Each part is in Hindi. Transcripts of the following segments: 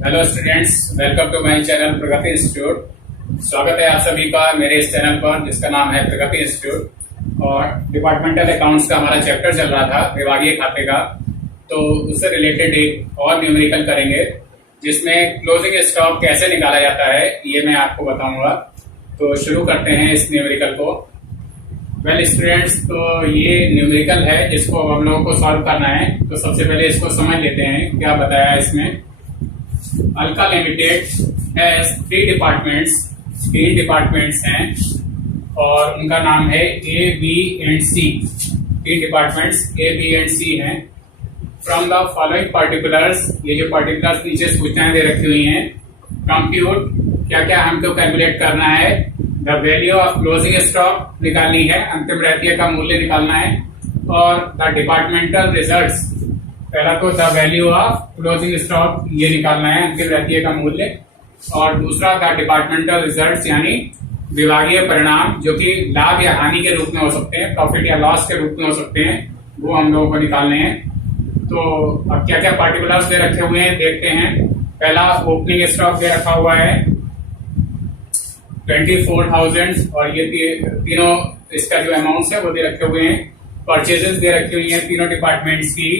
Hello students, welcome to my channel Pragati Institute. स्वागत है आप सभी का मेरे इस चैनल पर जिसका नाम है प्रगति इंस्टीट्यूट। और डिपार्टमेंटल अकाउंट्स का हमारा चैप्टर चल रहा था विभागीय खाते का, तो उससे रिलेटेड एक और न्यूमेरिकल करेंगे जिसमें क्लोजिंग स्टॉक कैसे निकाला जाता है ये मैं आपको बताऊंगा। तो शुरू करते हैं इस न्यूमेरिकल को। वेल स्टूडेंट्स, तो ये न्यूमेरिकल है जिसको हम लोगों को सॉल्व करना है। तो सबसे पहले इसको समझ लेते हैं क्या बताया इसमें। अल्का लिमिटेड हैज तीन डिपार्टमेंट्स हैं और उनका नाम है ए, बी एंड सी। तीन डिपार्टमेंट्स ए, बी एंड सी हैं। फ्रॉम द फॉलोइंग पर्टिकुलर्स, ये जो पर्टिकुलर्स नीचे सूचनाएं दे रखी हुई हैं, कंप्यूट क्या क्या हमको कैलकुलेट करना है। The value of closing stock निकालनी है, अंतिम रहतिया का मूल्य निकालना है। और द डिपार्टमेंटल रिजल्ट्स, पहला तो the value of closing stock ये निकालना है, अंतिम रहतिया का मूल्य। और दूसरा द डिपार्टमेंटल रिजल्ट्स यानी विभागीय परिणाम, जो कि लाभ या हानि के रूप में हो सकते हैं, प्रॉफिट या लॉस के रूप में हो सकते हैं, वो हम लोगों को निकालने हैं। तो अब क्या क्या पार्टिकुलर्स दे रखे हुए हैं देखते हैं। पहला ओपनिंग स्टॉक दे रखा हुआ है 24,000 और ये तीनों इसका जो अमाउंट है वो दे रखे हुए हैं। परचेजेस दे रखी हुई हैं तीनों डिपार्टमेंट्स की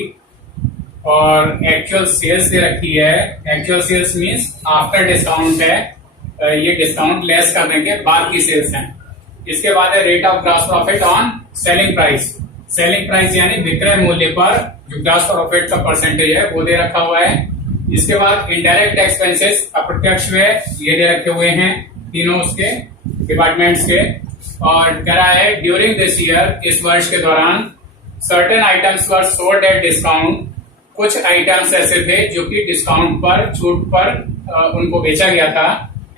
और एक्चुअल सेल्स दे रखी है। Actual sales means after discount है, ये डिस्काउंट लेस करने के बाद की सेल्स हैं। इसके बाद है rate of gross profit on selling price. Selling price यानी विक्रय मूल्य पर जो ग्रॉस प्रॉफिट का परसेंटेज है वो दे रखा हुआ है। इसके बाद इनडायरेक्ट एक्सपेंसेस, अप्रत्यक्ष व्यय, ये दे रखे हुए हैं तीनों उसके डिपार्टमेंट्स के। और कह रहा है ड्यूरिंग दिस ईयर, इस वर्ष के दौरान, certain items were sold at discount, कुछ आइटम्स ऐसे थे जो कि डिस्काउंट पर, छूट पर उनको बेचा गया था।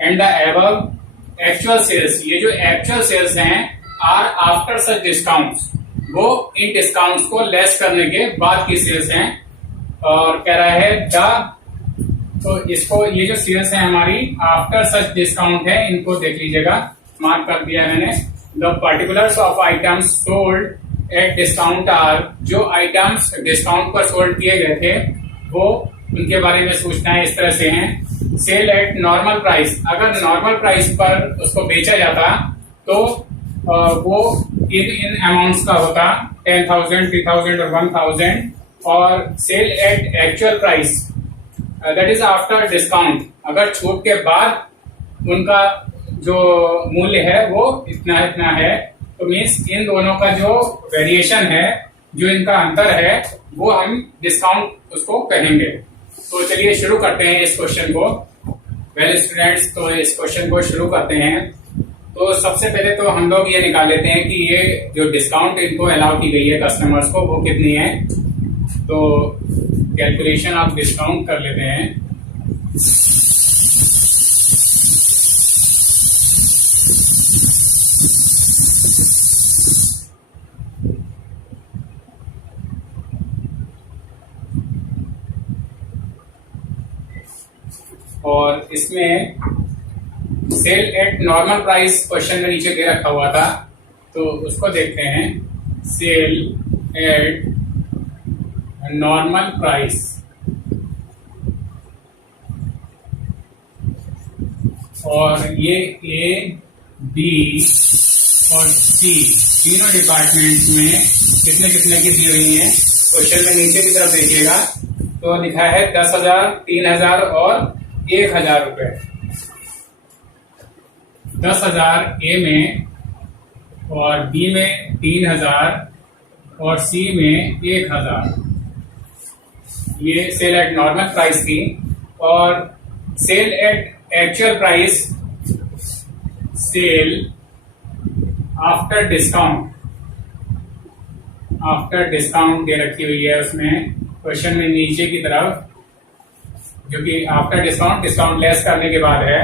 And the above actual sales, ये जो एक्चुअल सेल्स हैं आर आफ्टर सच डिस्काउंट्स, वो इन डिस्काउंट्स को लेस करने के बाद की सेल्स हैं। और कह रहा है तो इसको, ये जो सेल्स है हमारी आफ्टर सच डिस्काउंट है, इनको देख लीजिएगा, मार्क कर दिया मैंने। The particulars of items sold at discount are, जो आइटम्स डिस्काउंट पर सोल्ड किए गए थे वो, उनके बारे में सूचनाएं इस तरह से हैं। सेल एट नॉर्मल प्राइस, अगर नॉर्मल प्राइस पर उसको बेचा जाता तो वो इन अमाउंट्स का होता 10,000, 3,000 और 1,000। और sale at actual price that is after discount, अगर छूट के बाद उनका जो मूल्य है वो इतना इतना है। तो मीन्स इन दोनों का जो वेरिएशन है, जो इनका अंतर है, वो हम डिस्काउंट उसको कहेंगे। तो चलिए शुरू करते हैं इस क्वेश्चन को। वेल स्टूडेंट्स, तो इस क्वेश्चन को शुरू करते हैं। तो सबसे पहले तो हम लोग ये निकाल लेते हैं कि ये जो डिस्काउंट इनको अलाउ की गई है कस्टमर्स को, वो कितनी है। तो कैलकुलेशन ऑफ डिस्काउंट कर लेते हैं। और इसमें sale at normal price question में नीचे दे रखा हुआ था, तो उसको देखते हैं। सेल एट नॉर्मल प्राइस, और ये ए, बी और सी तीनों डिपार्टमेंट्स में कितने कितने की दी हुई है। क्वेश्चन में नीचे की तरफ देखिएगा तो लिखा है 10,000, 3,000 और 1,000 रुपए। 10,000 ए में और बी में 3,000 और सी में 1,000। ये सेल एट नॉर्मल प्राइस थी। और sale at actual price, sale after discount, after discount दे रखी हुई है उसमें क्वेश्चन में नीचे की तरफ, जो कि आफ्टर डिस्काउंट, डिस्काउंट लेस करने के बाद है।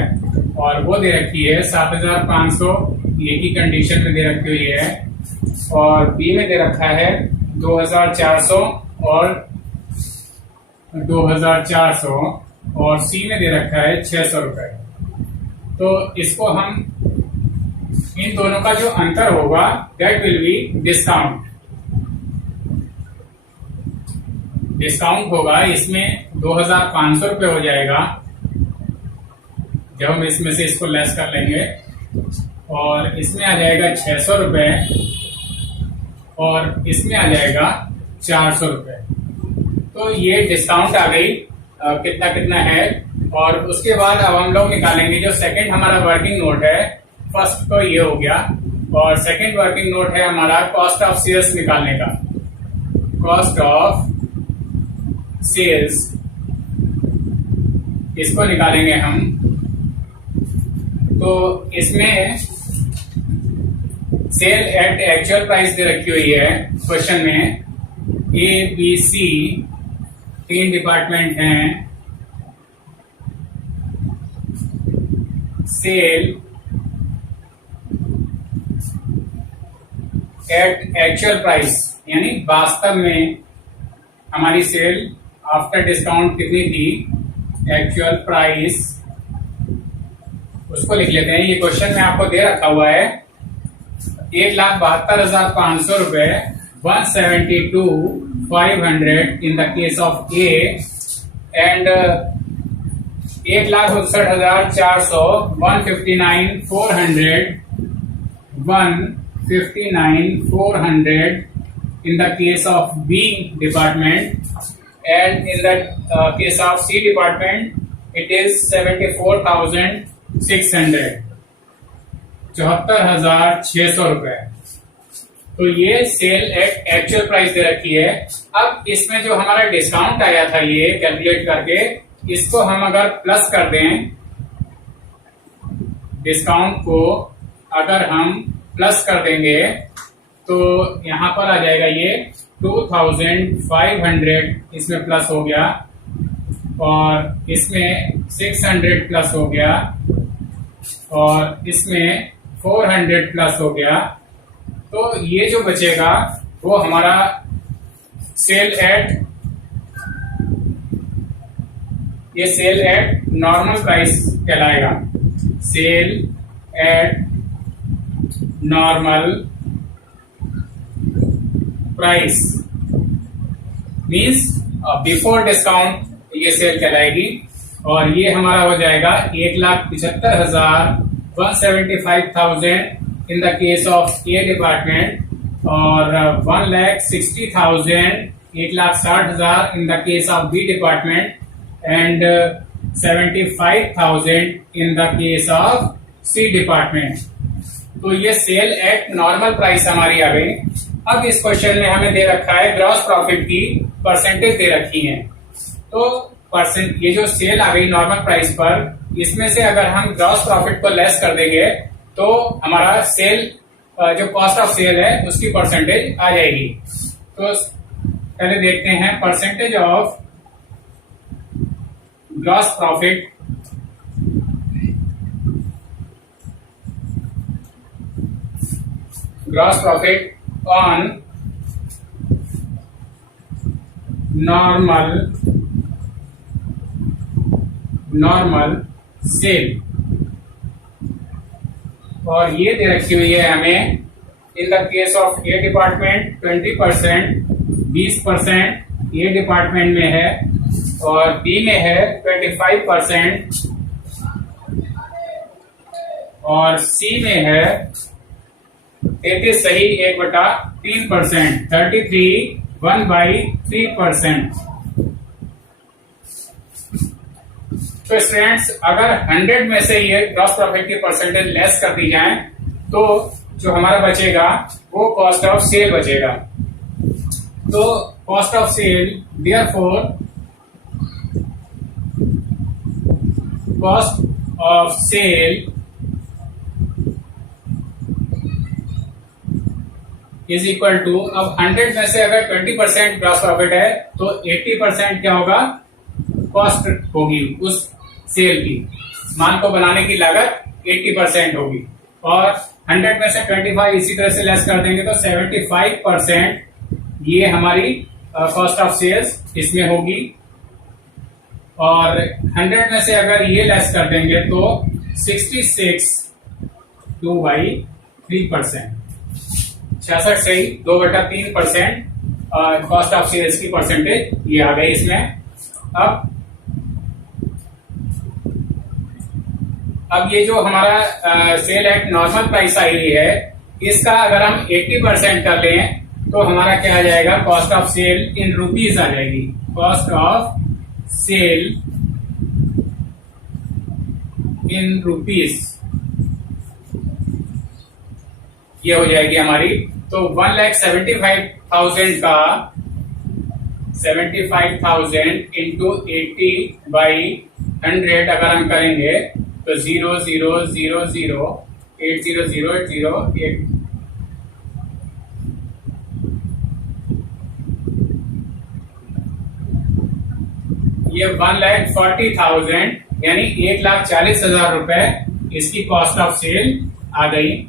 और वो दे रखी है 7,500, ये की कंडीशन में दे रखी हुई है। और बी में दे रखा है 2,400 और 2,400 और सी में दे रखा है 600 रुपए। तो इसको हम, इन दोनों का जो अंतर होगा that will be discount. Discount होगा, इसमें 2,500 रुपये हो जाएगा जब हम इसमें से इसको लेस कर लेंगे, और इसमें आ जाएगा 600 रुपये और इसमें आ जाएगा 400 रुपये। तो ये डिस्काउंट आ गई कितना कितना है। और उसके बाद अब हम लोग निकालेंगे जो सेकंड हमारा वर्किंग नोट है। फर्स्ट तो ये हो गया, और सेकंड वर्किंग नोट है हमारा कॉस्ट ऑफ सेल्स निकालने का। कॉस्ट ऑफ सेल्स इसको निकालेंगे हम। तो इसमें सेल एट एक्चुअल प्राइस दे रखी हुई है क्वेश्चन में। ए बी सी 3 डिपार्टमेंट हैं। सेल एट एक्चुअल प्राइस यानी वास्तव में हमारी सेल आफ्टर डिस्काउंट कितनी थी, एक्चुअल प्राइस, उसको लिख लेते हैं। ये क्वेश्चन में आपको दे रखा हुआ है 1,72,500 रुपए, 172,500 in the case of A, and 1,59,400, 159,400, 159,400 in the case of B department, and in the case of C department it is 74,600, 74,600 रुपए। तो ये सेल एट एक्चुअल प्राइस दे रखी है। अब इसमें जो हमारा डिस्काउंट आया था ये कैलकुलेट करके, इसको हम अगर प्लस कर दें, डिस्काउंट को अगर हम प्लस कर देंगे तो यहां पर आ जाएगा ये 2,500 इसमें प्लस हो गया, और इसमें 600 प्लस हो गया, और इसमें 400 प्लस हो गया। तो ये जो बचेगा वो हमारा सेल एट नॉर्मल प्राइस कहलाएगा। Sale at normal price means before discount ये सेल कहलाएगी। और ये हमारा हो जाएगा 1,75,175,000 in the case of A department, और 1,60,000, 1,60,000 in the case of B department, and 75,000 in the case of C department। तो ये सेल एट नॉर्मल प्राइस हमारी आ गई। अब इस क्वेश्चन में हमें दे रखा है ग्रॉस प्रॉफिट की परसेंटेज दे रखी है। तो परसेंट ये जो सेल आ गई नॉर्मल प्राइस पर, इसमें से अगर हम ग्रॉस प्रॉफिट को लेस कर देंगे तो हमारा सेल जो कॉस्ट ऑफ सेल है उसकी परसेंटेज आ जाएगी। तो पहले देखते हैं percentage of gross profit. Gross profit on normal sale, और ये दे रखी हुई है हमें in the case of A department 20%, 20% A department में है, और बी में है 25%, और सी में है 33 सही 1/3%, 33 1/3%। तो स्टूडेंट्स अगर 100 में से ये ग्रॉस प्रॉफिट की परसेंटेज लेस कर दी जाए तो जो हमारा बचेगा वो कॉस्ट ऑफ सेल बचेगा। तो cost of sale, therefore cost of sale is equal to, अब 100 में से अगर 20% ग्रॉस प्रॉफिट है तो 80% क्या होगा, कॉस्ट होगी उस सेल की। माल को बनाने की लागत 80% होगी, और 100 में से 25 इसी तरह से लेस कर देंगे तो 75% ये हमारी कॉस्ट ऑफ सेल्स इसमें होगी। और 100 में से अगर ये लेस कर देंगे तो 66 2/3%, 66 सही 2/3% कॉस्ट ऑफ सेल्स की परसेंटेज ये आ गई इसमें। अब अब ये जो हमारा सेल एट नॉर्मल प्राइस आई हुई है, इसका अगर हम 80% कर लें तो हमारा क्या आ जाएगा, cost of sale in rupees आ जाएगी। Cost of sale in rupees ये हो जाएगी हमारी। तो 1,75,000 का 75,000 इंटू 80/100 अगर हम करेंगे तो 0,000,800,008 ये 1,40,000 यानी 1,40,000 रुपए इसकी कॉस्ट ऑफ सेल आ गई।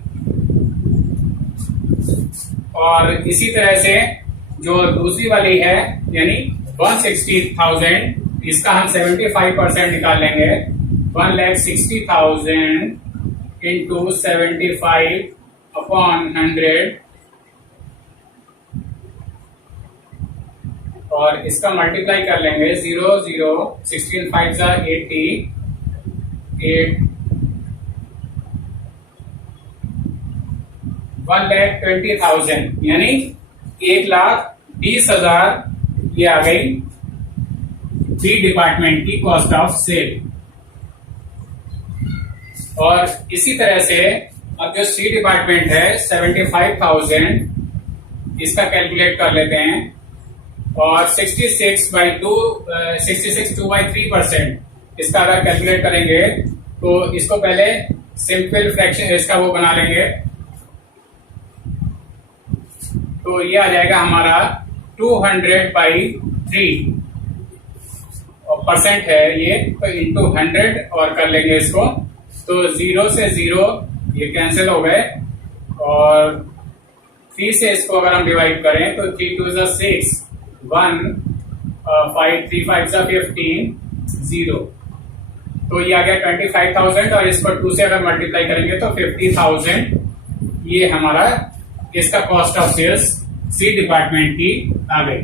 और इसी तरह से जो दूसरी वाली है यानी 160,000, इसका हम 75% निकाल लेंगे। 1,60,000 इंटू 75/100 और इसका मल्टीप्लाई कर लेंगे। 16 5 80 1,20,000 यानी 1,20,000 ये आ गई बी डिपार्टमेंट की कॉस्ट ऑफ सेल। और इसी तरह से अब जो सी डिपार्टमेंट है 75,000 इसका कैलकुलेट कर लेते हैं और 66/2/3% इसका अगर कैलकुलेट करेंगे तो इसको पहले सिंपल फ्रैक्शन इसका वो बना लेंगे। तो ये आ जाएगा हमारा 200/3 और परसेंट है ये, तो इंटू 100 और कर लेंगे इसको। तो 0 से 0 ये कैंसिल हो गए और 3 से इसको अगर हम डिवाइड करें तो 3 2 6 1 5 3 5 15 0। तो ये आ गया 25,000 और इसको 2 से अगर मल्टीप्लाई करेंगे तो 50,000 ये हमारा इसका cost of sales C department की आ गई।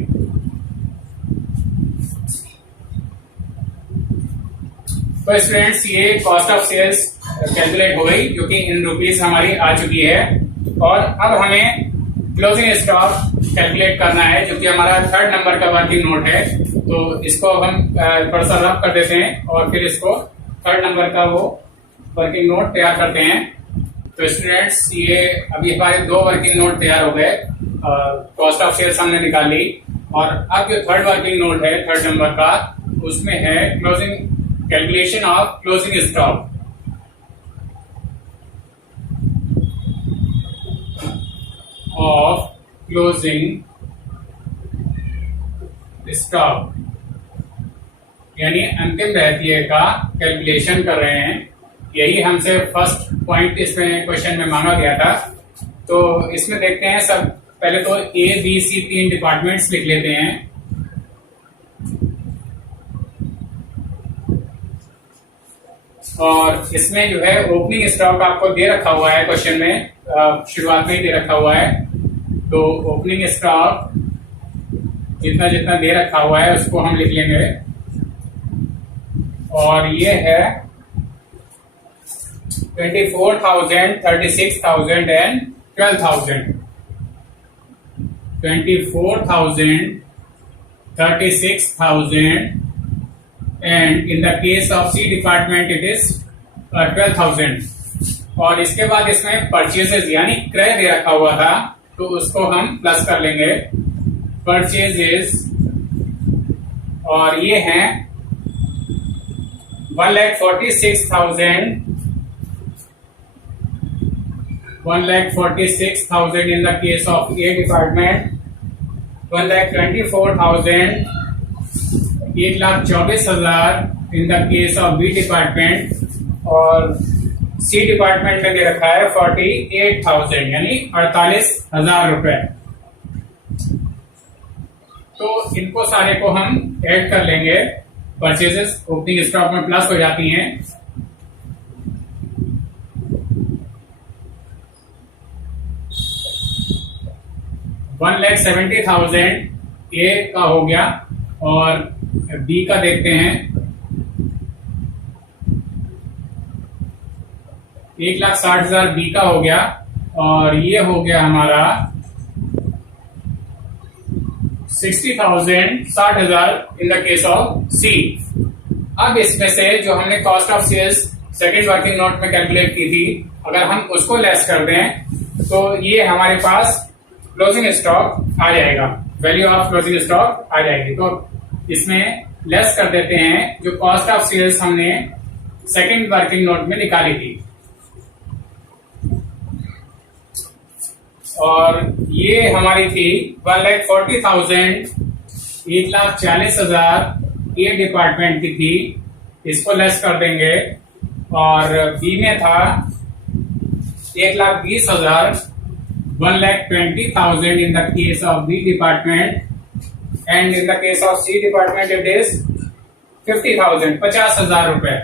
तो स्टूडेंट्स ये कॉस्ट ऑफ सेल्स कैलकुलेट हो गई क्योंकि इन रुपीज हमारी आ चुकी है। और अब हमें क्लोजिंग स्टॉक कैलकुलेट करना है जो कि हमारा 3rd नंबर का वर्किंग नोट है। तो इसको हम थोड़ा सा रफ कर देते हैं और फिर इसको 3rd नंबर का वो वर्किंग नोट तैयार करते हैं। तो स्टूडेंट्स ये अभी हमारे 2 वर्किंग नोट तैयार हो गए, कॉस्ट ऑफ सेल्स हमने निकाल ली। और अब जो 3rd वर्किंग नोट है 3rd नंबर का उसमें है closing calculation of closing stock. Of closing stock यानी अंतिम रहतिये का कैलकुलेशन कर रहे हैं। यही हमसे फर्स्ट पॉइंट इसमें क्वेश्चन में मांगा गया था। तो इसमें देखते हैं, सब पहले तो ए बी सी 3 डिपार्टमेंट्स लिख लेते हैं। और इसमें जो है ओपनिंग स्टॉक आपको दे रखा हुआ है क्वेश्चन में, शुरुआत में ही दे रखा हुआ है। तो ओपनिंग स्टॉक जितना जितना दे रखा हुआ है उसको हम लिख लेंगे। और ये है 24,000, 36,000 and 12,000। 24,000, 36,000 and in the case of C department it is 12,000। और इसके बाद इसमें परचेजेस यानी क्रय दे रखा हुआ था तो उसको हम प्लस कर लेंगे परचेजेस। और ये हैं 1,46,000, 1,46,000 in the case of A department, 1,24,000, 1,24,000 in the case of B department। और C डिपार्टमेंट में दे रखा है 48,000 यानी 48,000 रुपए। तो इनको सारे को हम ऐड कर लेंगे। परचेजेस ओपनिंग स्टॉक में प्लस हो जाती हैं। $1,70,000 ए का हो गया और बी का देखते हैं। 1,60,000 बी का हो गया, और ये हो गया हमारा 60,000 in the case of C. अब इसमें से जो हमने cost of sales second working note में कैलकुलेट की थी, अगर हम उसको लेस कर दें तो ये हमारे पास क्लोजिंग स्टॉक आ जाएगा, वैल्यू ऑफ क्लोजिंग स्टॉक आ जाएगी। तो इसमें लेस कर देते हैं जो कॉस्ट ऑफ सेल्स हमने सेकेंड वर्किंग नोट में निकाली थी, और ये हमारी थी 1,40,000, 1,40,000 ये डिपार्टमेंट की थी, इसको लेस कर देंगे। और बी में था 1,20,000, 1,20,000 in the case of B department, and in the case of C department it is 50,000, 50,000 रुपए।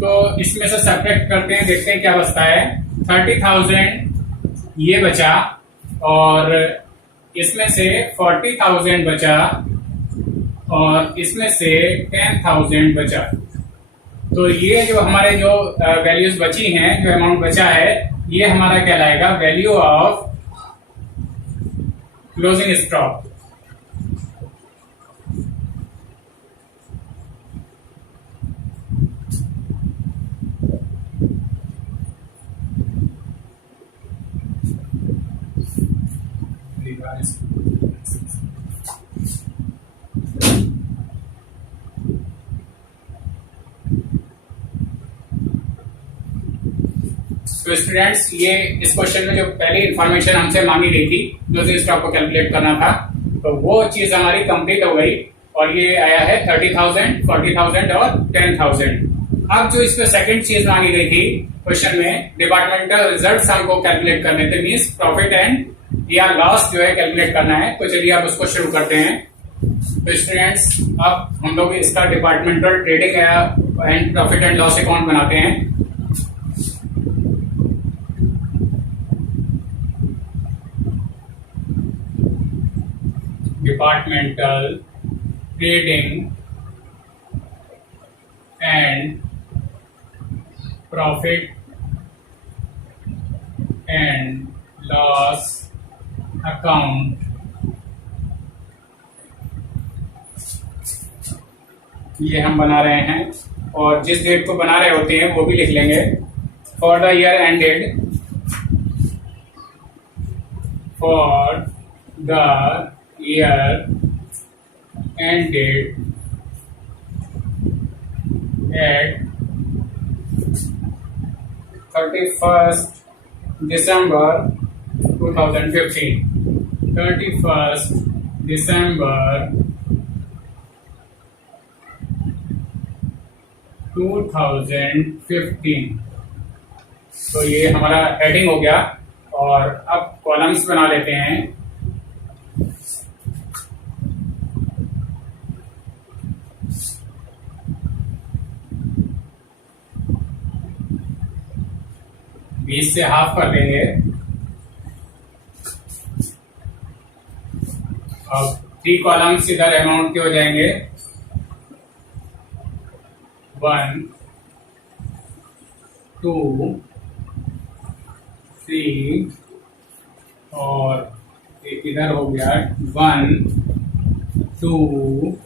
तो इसमें से सब्ट्रैक्ट करते हैं, देखते हैं क्या बचता है। 30,000 ये बचा, और इसमें से 40,000 बचा, और इसमें से 10,000 बचा। तो ये जो हमारे जो वैल्यूज बची हैं, जो अमाउंट बचा है, ये हमारा कहलाएगा वैल्यू ऑफ क्लोजिंग स्टॉक। तो स्टूडेंट्स, ये इस क्वेश्चन में जो पहली इंफॉर्मेशन हमसे मांगी गई थी क्लोजिंग स्टॉक को कैलकुलेट करना था, तो वो चीज हमारी कंप्लीट हो गई, और ये आया है 30,000, 40,000 और 10,000। अब जो इसमें सेकंड चीज मांगी गई थी क्वेश्चन में, डिपार्टमेंटल रिजल्ट हमको कैलकुलेट करने थे, मीन्स प्रॉफिट एंड या लॉस जो है कैलकुलेट करना है। तो चलिए अब उसको शुरू करते हैं। तो स्टूडेंट्स, अब हम लोग इसका departmental trading and profit and loss account बनाते हैं। Departmental trading and profit and loss account। ये हम बना रहे हैं, और जिस डेट को बना रहे होते हैं वो भी लिख लेंगे। For the year ended, for the year ended at 31st December 2015, 31st December 2015। तो ये हमारा हेडिंग हो गया, और अब कॉलम्स बना लेते हैं। बीस से हाफ कर देंगे। अब 3 कॉलम्स इधर अमाउंट के हो जाएंगे, 1, 2, 3, और एक इधर हो गया 1, 2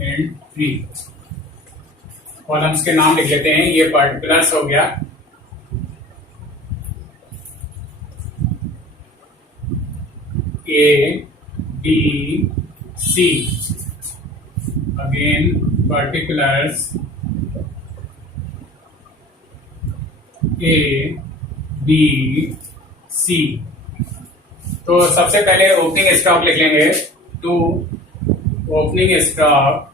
एंड 3। कॉलम्स के नाम लिख लेते हैं। ये पर्टिकुलर्स हो गया, A, B, C, again particulars A, B, C। तो सबसे पहले ओपनिंग स्टॉक लिख लेंगे, 2 ओपनिंग स्टॉक,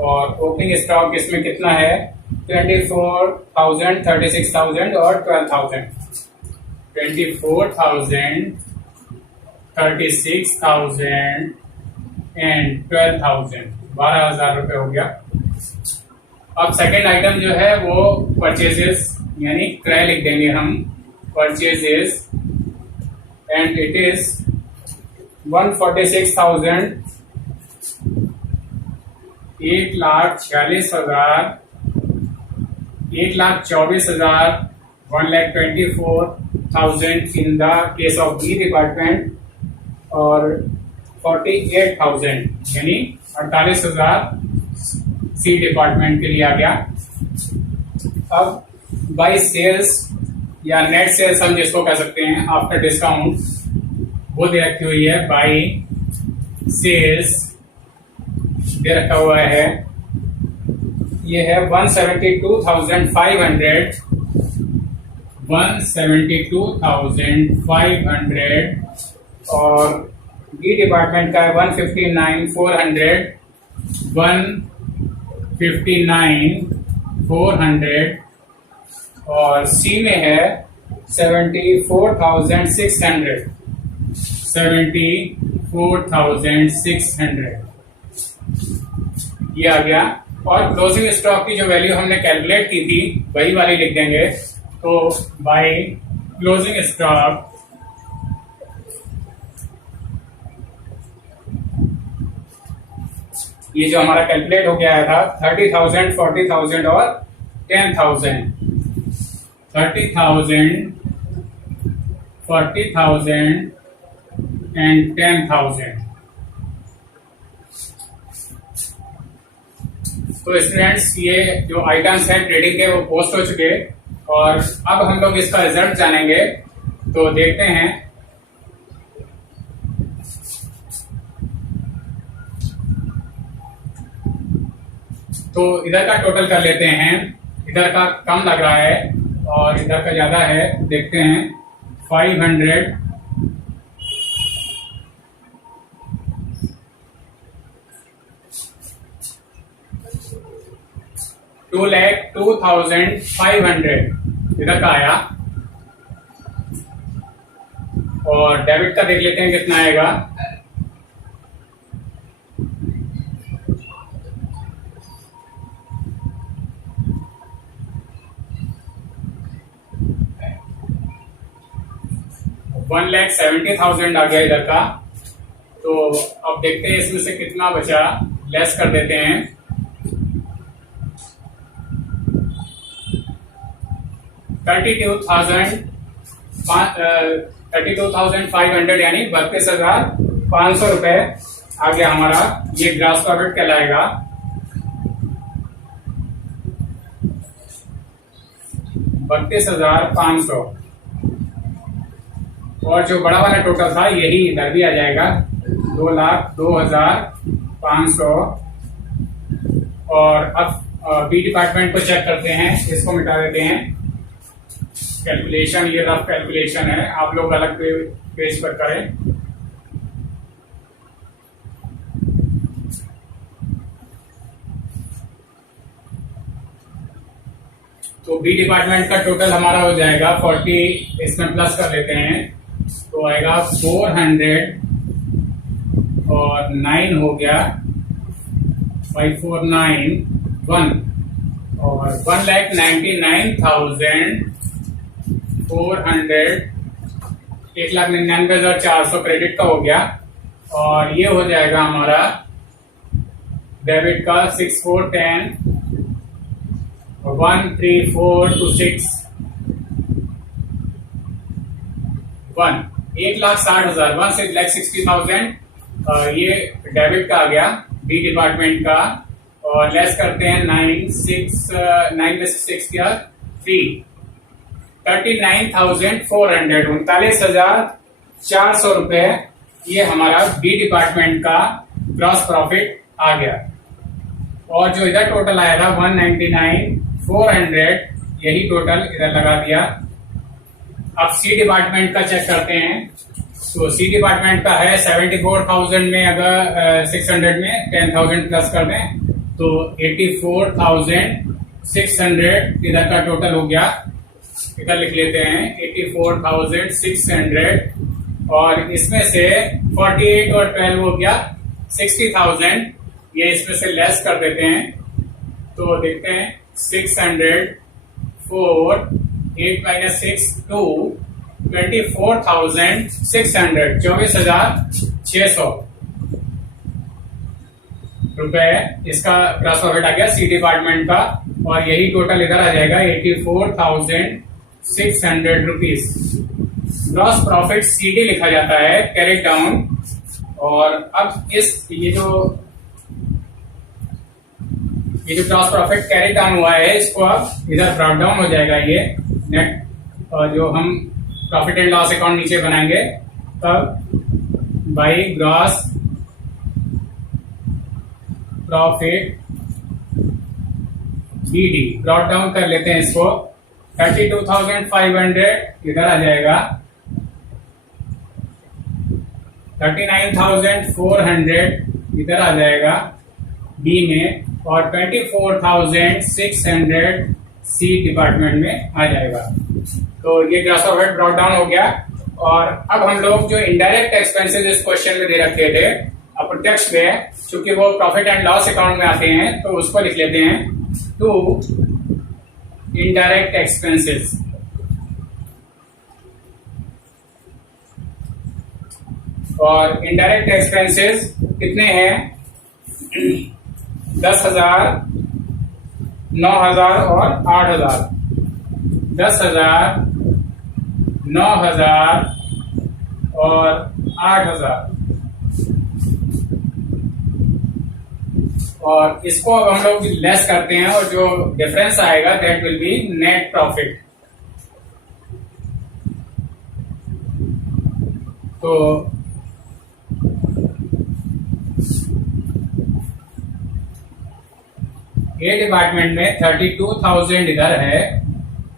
और ओपनिंग स्टॉक इसमें कितना है, 24,000, 36,000 और 12,000। 24,000, 36,000 एंड 12,000, 12,000 रुपए हो गया। अब सेकेंड आइटम जो है वो परचेजेस, यानी क्रय लिख देंगे हम, purchases, and it is 146,000 1,46,000, 1,24,000, 1,24,000 in the case of B department और 48,000 यानी 48,000 सी डिपार्टमेंट के लिए आ गया। अब बाई सेल्स या नेट सेल्स हम जिसको कह सकते हैं आफ्टर डिस्काउंट, वो दे रखी हुई है। बाई सेल्स दे रखा हुआ है, ये है 172,500, 172,500 और बी डिपार्टमेंट का है 159,400, 159,400 और सी में है 74,600, 74,600 ये आ गया। और क्लोजिंग स्टॉक की जो वैल्यू हमने कैलकुलेट की थी वही वाली लिख देंगे। तो बाय क्लोजिंग स्टॉक ये जो हमारा कैलकुलेट हो गया था 30,000, 40,000 और 10,000, 30,000, 40,000 एंड 10,000। तो स्टूडेंट्स ये जो आइटम्स हैं ट्रेडिंग के वो पोस्ट हो चुके और अब हम लोग इसका रिजल्ट जानेंगे। तो देखते हैं। तो इधर का टोटल कर लेते हैं, इधर का कम लग रहा है और इधर का ज्यादा है। देखते हैं 500, 2,02,500 इधर का आया और डेबिट का देख लेते हैं कितना आएगा। $1,70,000 आ गया इधर का। तो अब देखते हैं इसमें से कितना बचा, लेस कर देते हैं। 32,500 यानी 32,500 रुपए आ गया हमारा। ये ग्रॉस प्रॉफिट कहलाएगा। 32,500 और जो बड़ा वाला टोटल था यही इधर भी आ जाएगा 2,02,500। और अब बी डिपार्टमेंट को चेक करते हैं, इसको मिटा देते हैं। कैलकुलेशन ये रफ कैलकुलेशन है, आप लोग अलग पेज पर करें। तो बी डिपार्टमेंट का टोटल हमारा हो जाएगा 40, इसमें प्लस कर लेते हैं तो आएगा 400 और 9 हो गया 549,1 और 1,99,400, 1,99,400 क्रेडिट का हो गया। और ये हो जाएगा हमारा डेबिट का 6410 और 13426 1,60,000, 1,60,000 ये डेबिट का आ गया बी डिपार्टमेंट का। और लेस करते हैं 9 में से 6 किया 3, 39,400, 39,400 रुपए ये हमारा बी डिपार्टमेंट का ग्रॉस प्रॉफिट आ गया। और जो इधर टोटल आया था 199,400 यही टोटल इधर लगा दिया। अब सी डिपार्टमेंट का चेक करते हैं। तो सी डिपार्टमेंट का है 74,000 में, अगर 600 में 10,000 प्लस कर दें तो 84,600 इधर का टोटल हो गया। इधर लिख लेते हैं 84,600 और इसमें से 48 और 12 हो गया 60,000, ये इसमें से लेस कर देते हैं। तो देखते हैं 600, 4, 8 minus 6, 2, 24,600, 24,600 रुपए इसका ग्रॉस प्रॉफिट आ गया सी डिपार्टमेंट का, और यही टोटल इधर आ जाएगा 84,600 रुपीज। ग्रॉस प्रॉफिट सीडी लिखा जाता है कैरेट डाउन। और अब ये जो ग्रॉस प्रॉफिट कैरेट डाउन हुआ है इसको अब इधर ब्रॉट डाउन हो जाएगा ये नेट, और जो हम प्रॉफिट एंड लॉस अकाउंट नीचे बनाएंगे तब by gross profit BD brought down कर लेते हैं इसको। 32,500 इधर आ जाएगा, 39,400 इधर आ जाएगा बी में, और 24,600 सी डिपार्टमेंट में आ जाएगा। तो ये ग्रॉस प्रॉफिट ब्रॉट डाउन हो गया। और अब हम लोग जो इनडायरेक्ट एक्सपेंसेस इस क्वेश्चन में दे रखे थे अप्रत्यक्ष व्यय, चूंकि वो प्रॉफिट एंड लॉस अकाउंट में आते हैं तो उसको लिख लेते हैं टू इनडायरेक्ट एक्सपेंसेस। और इनडायरेक्ट एक्सपेंसेस कितने हैं? 10,000, 9,000 और 8,000। 10,000, 9,000 और 8,000। और इसको अब हम लोग लेस करते हैं और जो डिफरेंस आएगा that will be net profit. तो ए डिपार्टमेंट में 32,000 इधर है,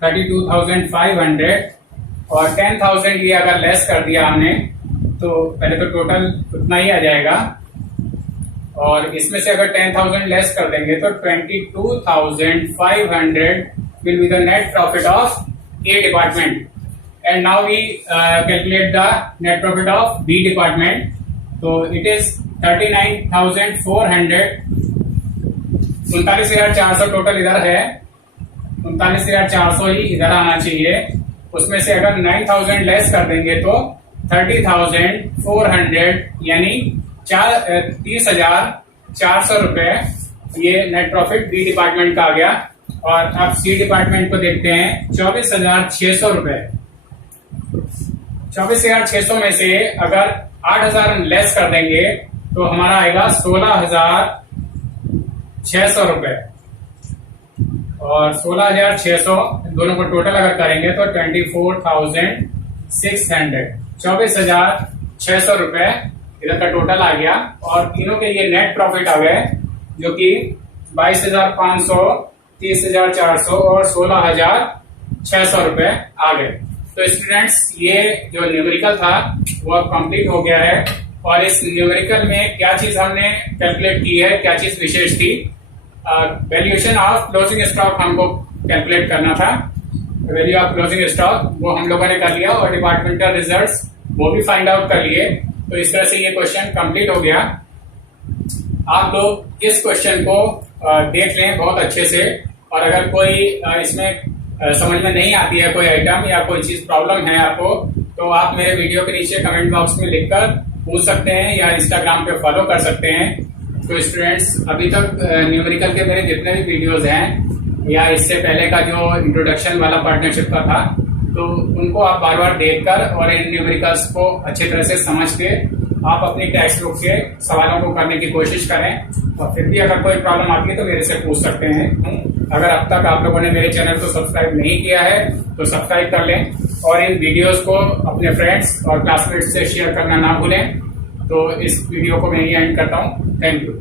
32,500 और 10,000 ये अगर लेस कर दिया हमने तो पहले तो टोटल उतना ही आ जाएगा, और इसमें से अगर 10,000 लेस कर देंगे तो 22,500 will be the net profit of A department. And now we calculate the net profit of B department. तो इट इज 39,400, 39,400 टोटल इधर है, 39,400 ही इधर आना चाहिए। उसमें से अगर 9,000 लेस कर देंगे तो 30,400 यानी 30,400 रुपए ये नेट प्रॉफिट बी डिपार्टमेंट का आ गया। और अब सी डिपार्टमेंट को देखते हैं, 24,600 रुपए। 24,600 में से अगर 8,000 लेस कर देंगे तो हमारा आएगा 16,600 रुपए। और 16,600 दोनों को टोटल अगर करेंगे तो 24,600, 24,600 रुपए इधर का टोटल आ गया। और तीनों के ये नेट प्रॉफिट आ गए जो कि 22,500, 30,400 और 16,600 रुपए आ गए। तो स्टूडेंट्स ये जो न्यूमेरिकल था वो अब कंप्लीट हो गया है। और इस न्यूमेरिकल में क्या चीज हमने कैलकुलेट की है, क्या चीज विशेष थी? वैल्यूएशन ऑफ क्लोजिंग स्टॉक हमको कैलकुलेट करना था। वैल्यू ऑफ क्लोजिंग स्टॉक वो हम लोगों ने कर लिया, और डिपार्टमेंटल रिजल्ट्स वो भी फाइंड आउट कर लिए। तो इस तरह से ये क्वेश्चन कंप्लीट हो गया। आप लोग इस क्वेश्चन को देख लें बहुत अच्छे से, और अगर कोई इसमें समझ में नहीं आती है कोई आइटम या कोई चीज प्रॉब्लम है आपको, तो आप मेरे वीडियो के नीचे कमेंट बॉक्स में लिखकर पूछ सकते हैं या इंस्टाग्राम पे फॉलो कर सकते हैं। तो स्टूडेंट्स अभी तक न्यूमेरिकल के मेरे जितने भी वीडियोस हैं या इससे पहले का जो इंट्रोडक्शन वाला पार्टनरशिप का था, तो उनको आप बार बार देखकर और इन न्यूमेरिकल्स को अच्छी तरह से समझ के आप अपनी टेक्स्ट बुक के सवालों को करने की कोशिश करें। और फिर भी अगर कोई प्रॉब्लम आती है तो मेरे से पूछ सकते हैं। अगर अब तक आप लोगों ने मेरे चैनल को सब्सक्राइब नहीं किया है तो सब्सक्राइब कर लें, और इन वीडियोस को अपने फ्रेंड्स और क्लासमेट्स से शेयर करना ना भूलें। तो इस वीडियो को मैं यही एंड करता हूँ। Thank you.